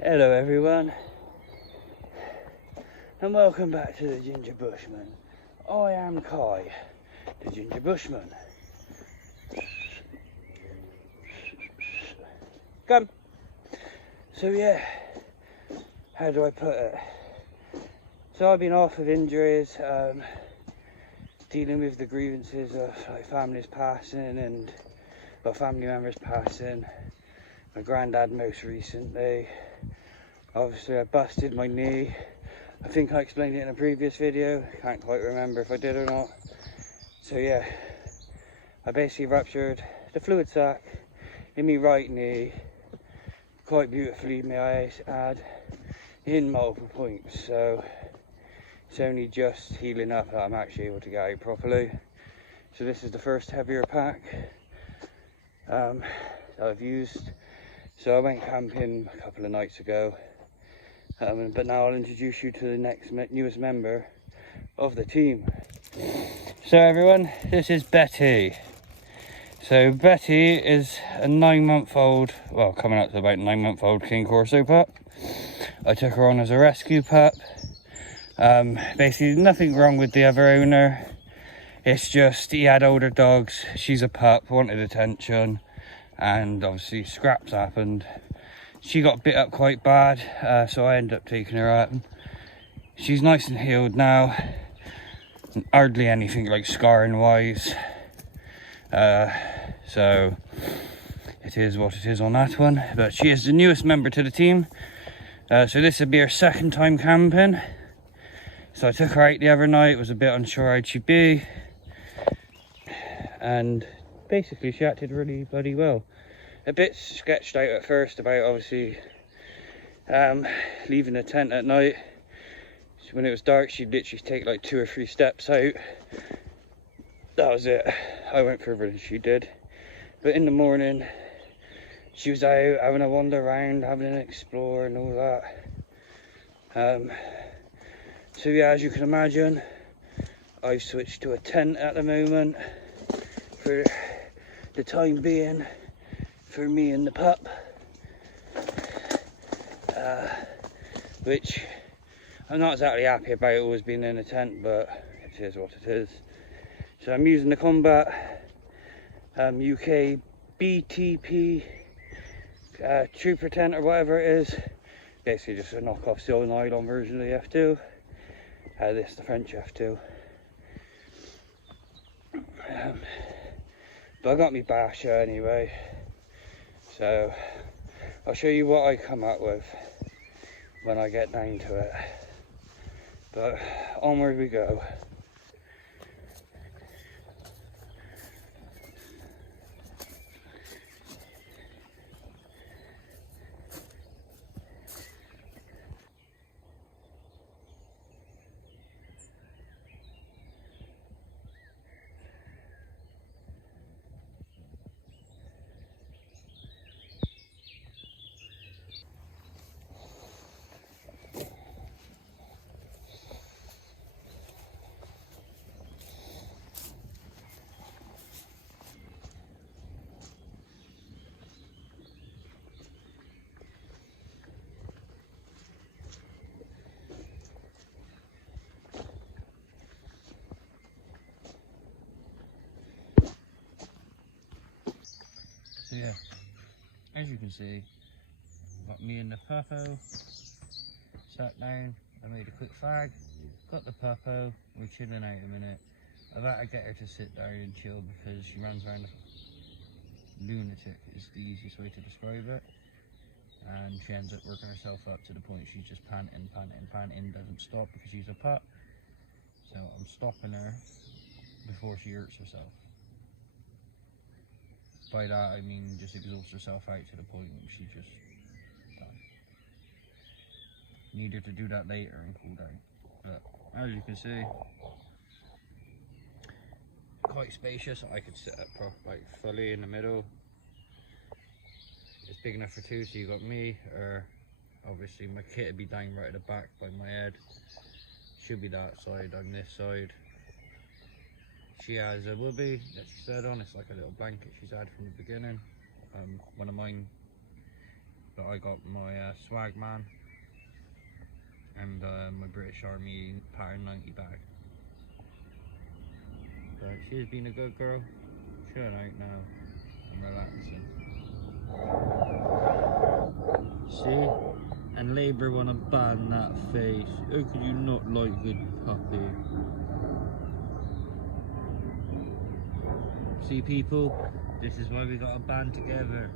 Hello everyone, and welcome back to the Ginger Bushman. I am Kai, the Ginger Bushman. Come. So yeah, how do I put it? So I've been off with injuries, dealing with the grievances of like families passing and family members passing. My granddad most recently. Obviously I busted my knee. I think I explained it in a previous video. Can't quite remember if I did or not. So yeah, I basically ruptured the fluid sac in my right knee, quite beautifully may I add, in multiple points. So it's only just healing up that I'm actually able to get out properly. So this is the first heavier pack that I've used. So I went camping a couple of nights ago, but now I'll introduce you to the newest member of the team. So everyone, this is Betty. So Betty is a 9-month-old, well, coming up to about 9-month-old King Corso pup. I took her on as a rescue pup. Basically nothing wrong with the other owner. It's just he had older dogs, she's a pup, wanted attention, and obviously scraps happened. She got bit up quite bad, so I ended up taking her out. She's nice and healed now, hardly anything like scarring wise. So it is what it is on that one, but she is the newest member to the team. So this would be her second time camping. So I took her out the other night, was a bit unsure how she'd be, and basically she acted really bloody well. A bit sketched out at first about obviously leaving the tent at night. When it was dark, she'd literally take like 2 or 3 steps out. That was it. I went further than she did. But in the morning, she was out having a wander around, having an explore and all that. So yeah, as you can imagine, I've switched to a tent at the moment for the time being, for me and the pup, which I'm not exactly happy about always being in a tent, but it is what it is. So I'm using the Combat UK BTP Trooper tent or whatever it is. Basically just a knockoff silver nylon version of the F2. This is the French F2. But I got me basher anyway. So I'll show you what I come up with when I get down to it. But onward we go. So yeah, as you can see, got me and the puppo sat down. I made a quick fag, got the puppo, we're chilling out a minute. I've had to get her to sit down and chill because she runs around like a lunatic, is the easiest way to describe it. And she ends up working herself up to the point she's just panting, doesn't stop because she's a pup. So I'm stopping her before she hurts herself. By that I mean just exhaust herself out to the point where she just done. Need her to do that later and cool down. But as you can see, quite spacious. I could sit up like fully in the middle. It's big enough for 2, so you got me, or obviously my kit would be down right at the back by my head. Should be that side, on this side. She has a wubby that she said on. It's like a little blanket she's had from the beginning. One of mine But I got my swag man and my British Army pattern 90 bag. But she's been a good girl. Chilling out now and relaxing. See? And Labour want to ban that face. How could you not like a good puppy? See people? This is why we got to band together.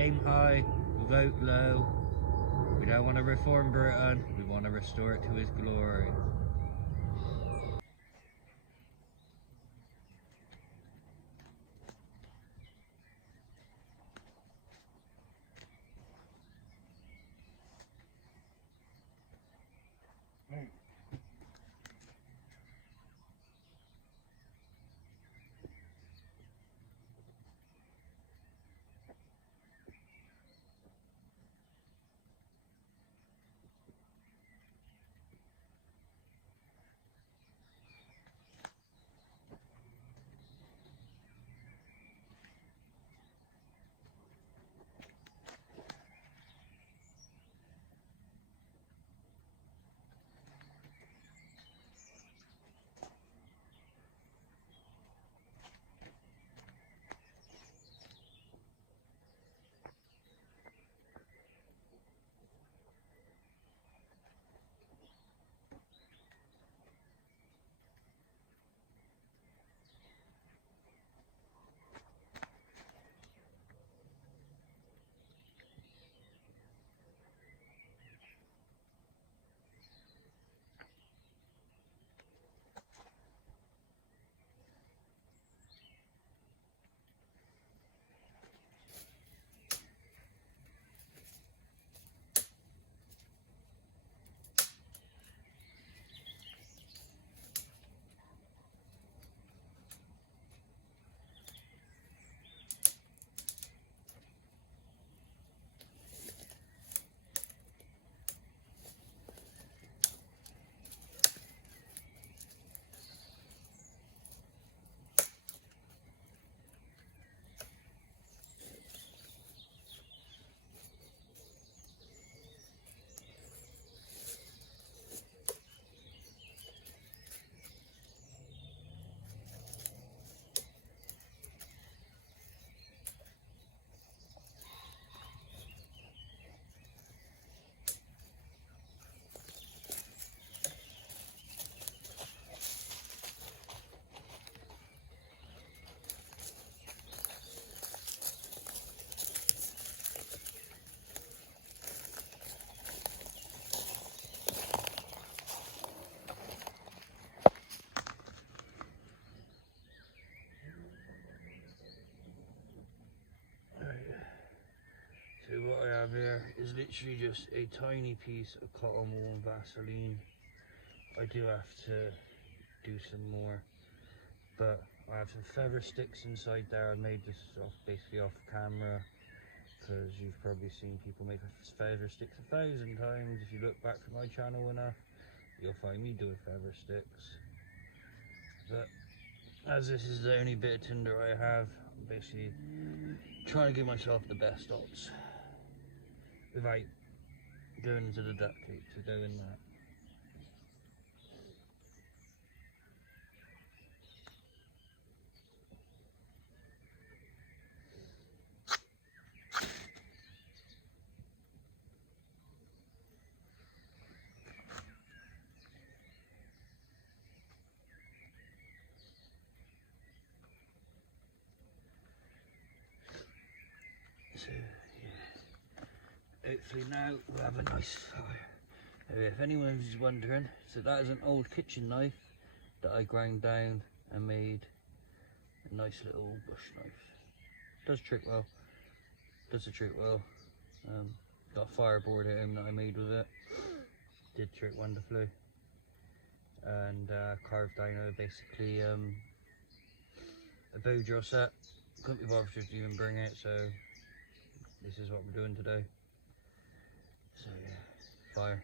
Aim high, vote low. We don't want to reform Britain, we want to restore it to his glory. So what I have here is literally just a tiny piece of cotton wool and Vaseline. I do have to do some more, but I have some feather sticks inside there. I made this basically off camera because you've probably seen people make feather sticks 1,000 times. If you look back at my channel enough, you'll find me doing feather sticks. But as this is the only bit of tinder I have, I'm basically trying to give myself the best odds without going into the duct tape to go in that. So yeah, hopefully now we'll have a nice fire. If anyone is wondering, so that is an old kitchen knife that I ground down and made a nice little bush knife. Does trick well, does the trick well. Got a fireboard at home that I made with it, did trick wonderfully. And carved down basically a bow drill set. Couldn't be bothered to even bring it, so this is what we're doing today. So yeah, fire.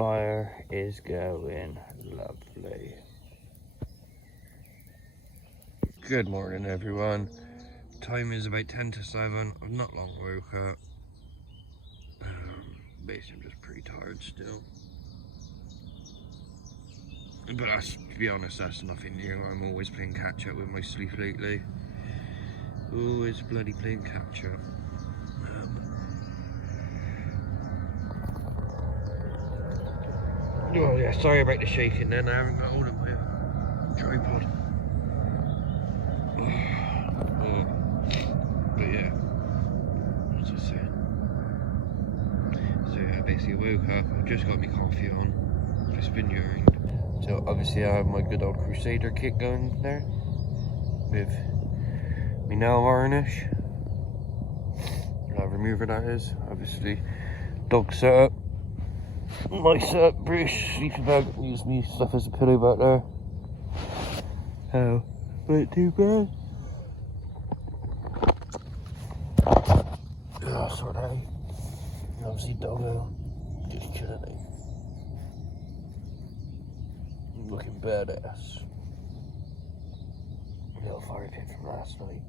fire is going lovely. Good morning, everyone. Time is about 10 to 7. I've not long woke up. Basically, I'm just pretty tired still. But that's, to be honest, that's nothing new. I'm always playing catch up with my sleep lately. Always bloody playing catch up. Oh yeah, sorry about the shaking then. I haven't got hold of my tripod. But yeah, what was I saying? So yeah, I basically woke up. I've just got my coffee on. Just been urined. So obviously I have my good old Crusader kit going there with my nail varnish. Remover that is. Obviously dog setup. My setup, British sleeping bag. Use me stuff as a pillow back there. Oh, not too bad. Oh, sorry. Obviously doggo. Just chilling. Looking badass. Little fire pit from last night.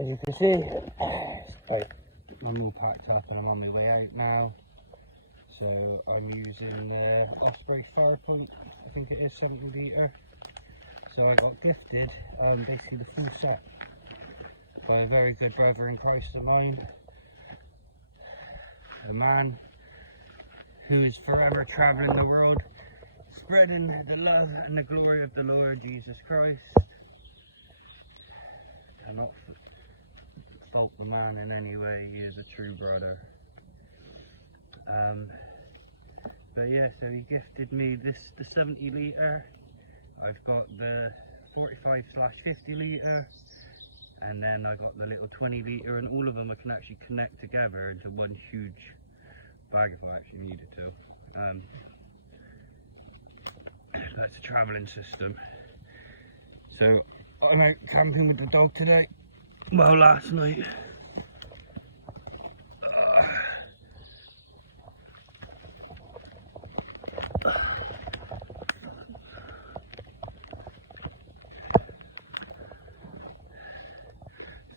As you can see, I'm all packed up and I'm on my way out now. So I'm using the Osprey fire pump, I think it is 70 litre. So I got gifted basically the full set by a very good brother in Christ of mine. A man who is forever travelling the world, spreading the love and the glory of the Lord Jesus Christ. Cannot fault the man in any way, he is a true brother. But yeah, so he gifted me the 70 litre. I've got the 45/50 litre, and then I got the little 20 litre, and all of them I can actually connect together into one huge bag if I actually needed to. That's a travelling system. So I'm out camping with the dog today. Well, last night.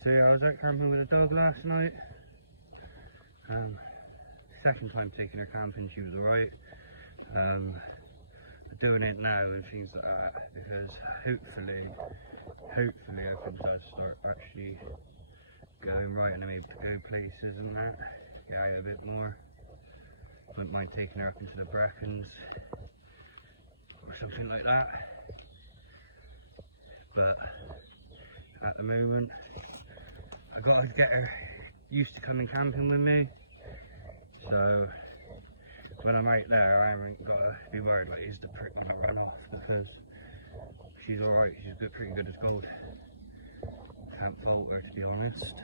So yeah, I was out camping with the dog last night. Second time taking her camping, she was alright. Doing it now and things like that, because hopefully everything does start actually going right, and I maybe go places and that, get out a bit more. Wouldn't mind taking her up into the Brackens or something like that. But at the moment, I gotta get her used to coming camping with me. So when I'm out there, I haven't got to be worried like, is the prick gonna run off, because she's alright, she's good, pretty good as gold. Can't fault her, to be honest.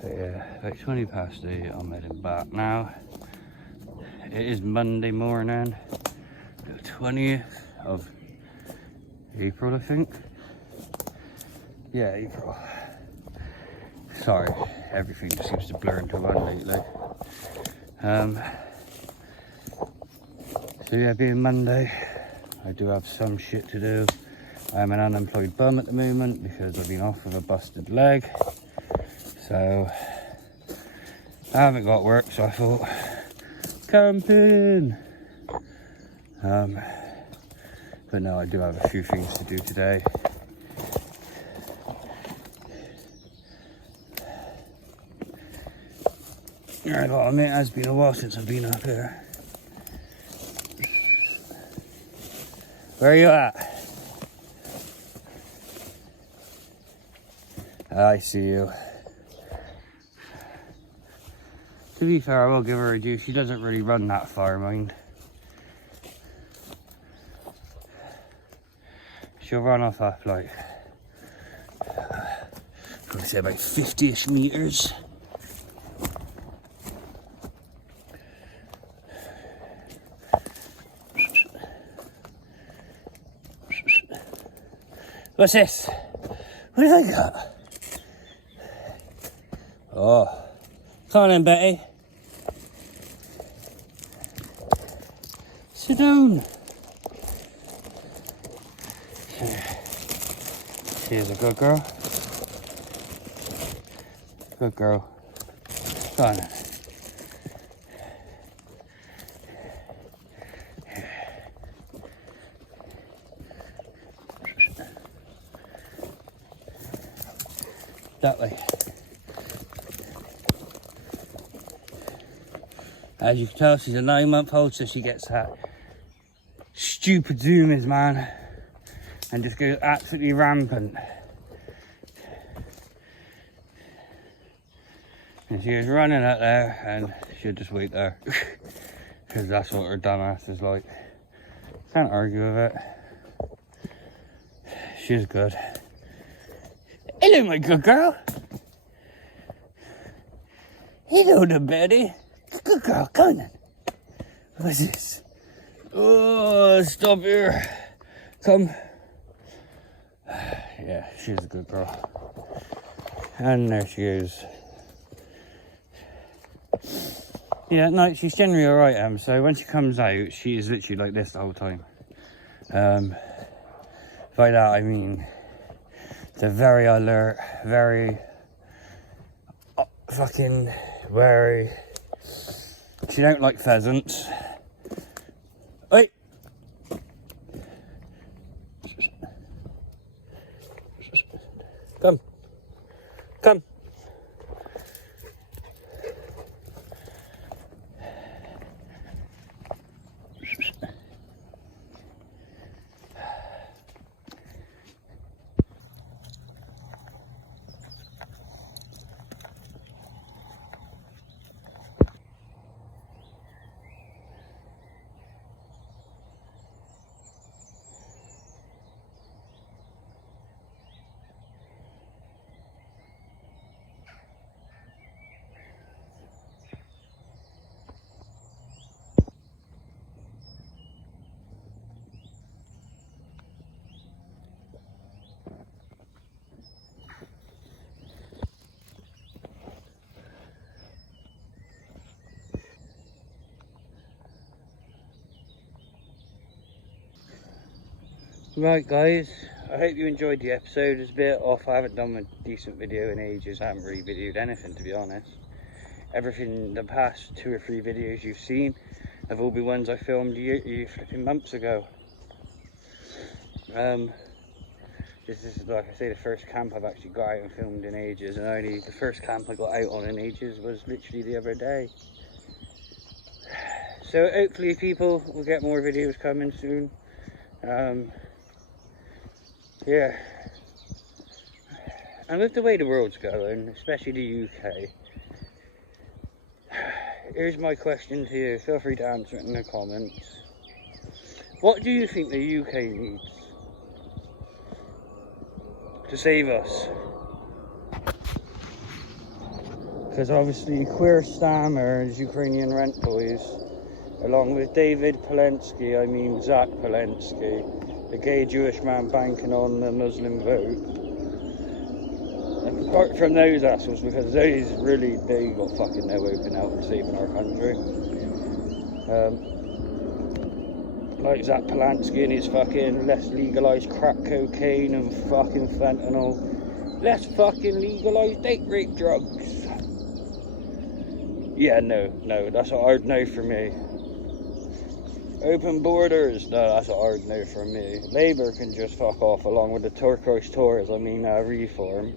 So yeah, about 20 past 8, I'm heading back now. It is Monday morning, the 20th of April, I think. Yeah, April. Sorry, everything just seems to blur into one lately. So yeah, being Monday, I do have some shit to do. I'm an unemployed bum at the moment because I've been off with a busted leg. So I haven't got work, so I thought, camping. But no, I do have a few things to do today. I gotta admit, it has been a while since I've been up here. Where are you at? I see you. To be fair, I will give her a due. She doesn't really run that far, mind. She'll run off like, I would say about 50-ish meters. What's this? What have I got? Oh, come on in, Betty. Sit down. She is a good girl. Good girl. Come on. That way. As you can tell, she's a 9-month-old, so she gets that stupid zoomies, man, and just goes absolutely rampant. And she was running out there, and she'll just wait there, because that's what her dumbass is like. Can't argue with it. She's good. Hello, my good girl. Hello, the Betty. Good girl, come on. What's this? Oh, stop here. Come. Yeah, she's a good girl. And there she is. Yeah, at night she's generally alright, so when she comes out, she is literally like this the whole time. By that I mean they're very alert, very fucking wary. She don't like pheasants. Oi! Come. Come. Right guys, I hope you enjoyed the episode. It's a bit off. I haven't done a decent video in ages. I haven't really videoed anything, to be honest. Everything, the past 2 or 3 videos you've seen have all been ones I filmed flipping months ago. This is, like I say, the first camp I've actually got out and filmed in ages, and only the first camp I got out on in ages was literally the other day. So hopefully people will get more videos coming soon. Yeah, and with the way the world's going, especially the UK, here's my question to you. Feel free to answer it in the comments. What do you think the UK needs to save us? Because obviously queer stammers, Ukrainian rent boys, along with David Polensky, I mean Zach Polensky, the gay Jewish man banking on the Muslim vote. And apart from those assholes, because they got fucking no open out in saving our country. Like Zach Polensky and his fucking let's legalise crack cocaine and fucking fentanyl. Let's fucking legalise date rape drugs. Yeah, no, that's a hard no for me. Open borders, no, that's a hard no for me. Labour can just fuck off along with the turquoise Tories, I mean Reform,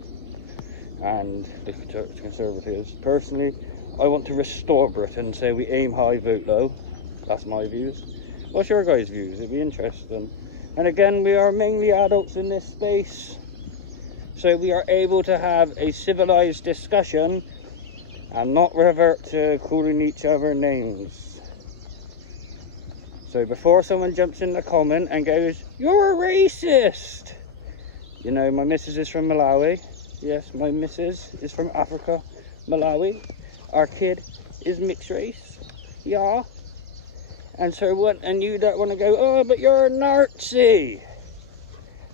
and the Conservatives. Personally, I want to restore Britain, so we aim high, vote low. That's my views. What's your guys' views? It'd be interesting. And again, we are mainly adults in this space, so we are able to have a civilised discussion and not revert to calling each other names. So before someone jumps in the comment and goes, "You're a racist!" You know, my missus is from Malawi. Yes, my missus is from Africa, Malawi. Our kid is mixed race. Yeah. And so and you don't want to go, "Oh, but you're a Nazi."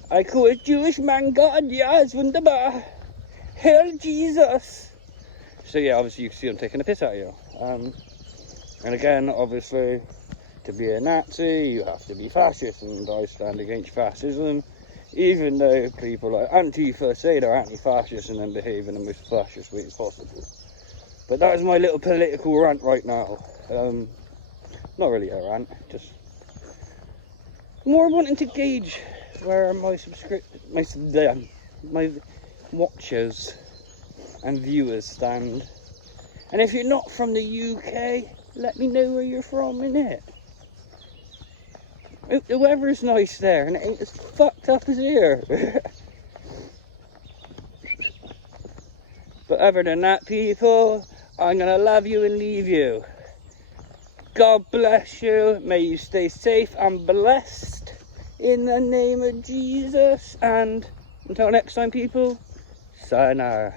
I call a Jewish man God. Yeah, it's wunderbar. Hail Jesus. So yeah, obviously you can see I'm taking a piss out of you. And again, obviously, to be a Nazi, you have to be fascist, and I stand against fascism, even though people like Antifa say they're anti-fascist and then behave in the most fascist way possible. But that is my little political rant right now. Not really a rant, just more wanting to gauge where my watchers and viewers stand. And if you're not from the UK, let me know where you're from, innit? The weather's nice there and it ain't as fucked up as here. But other than that, people, I'm gonna love you and leave you. God bless you. May you stay safe and blessed in the name of Jesus. And until next time, people, sayonara.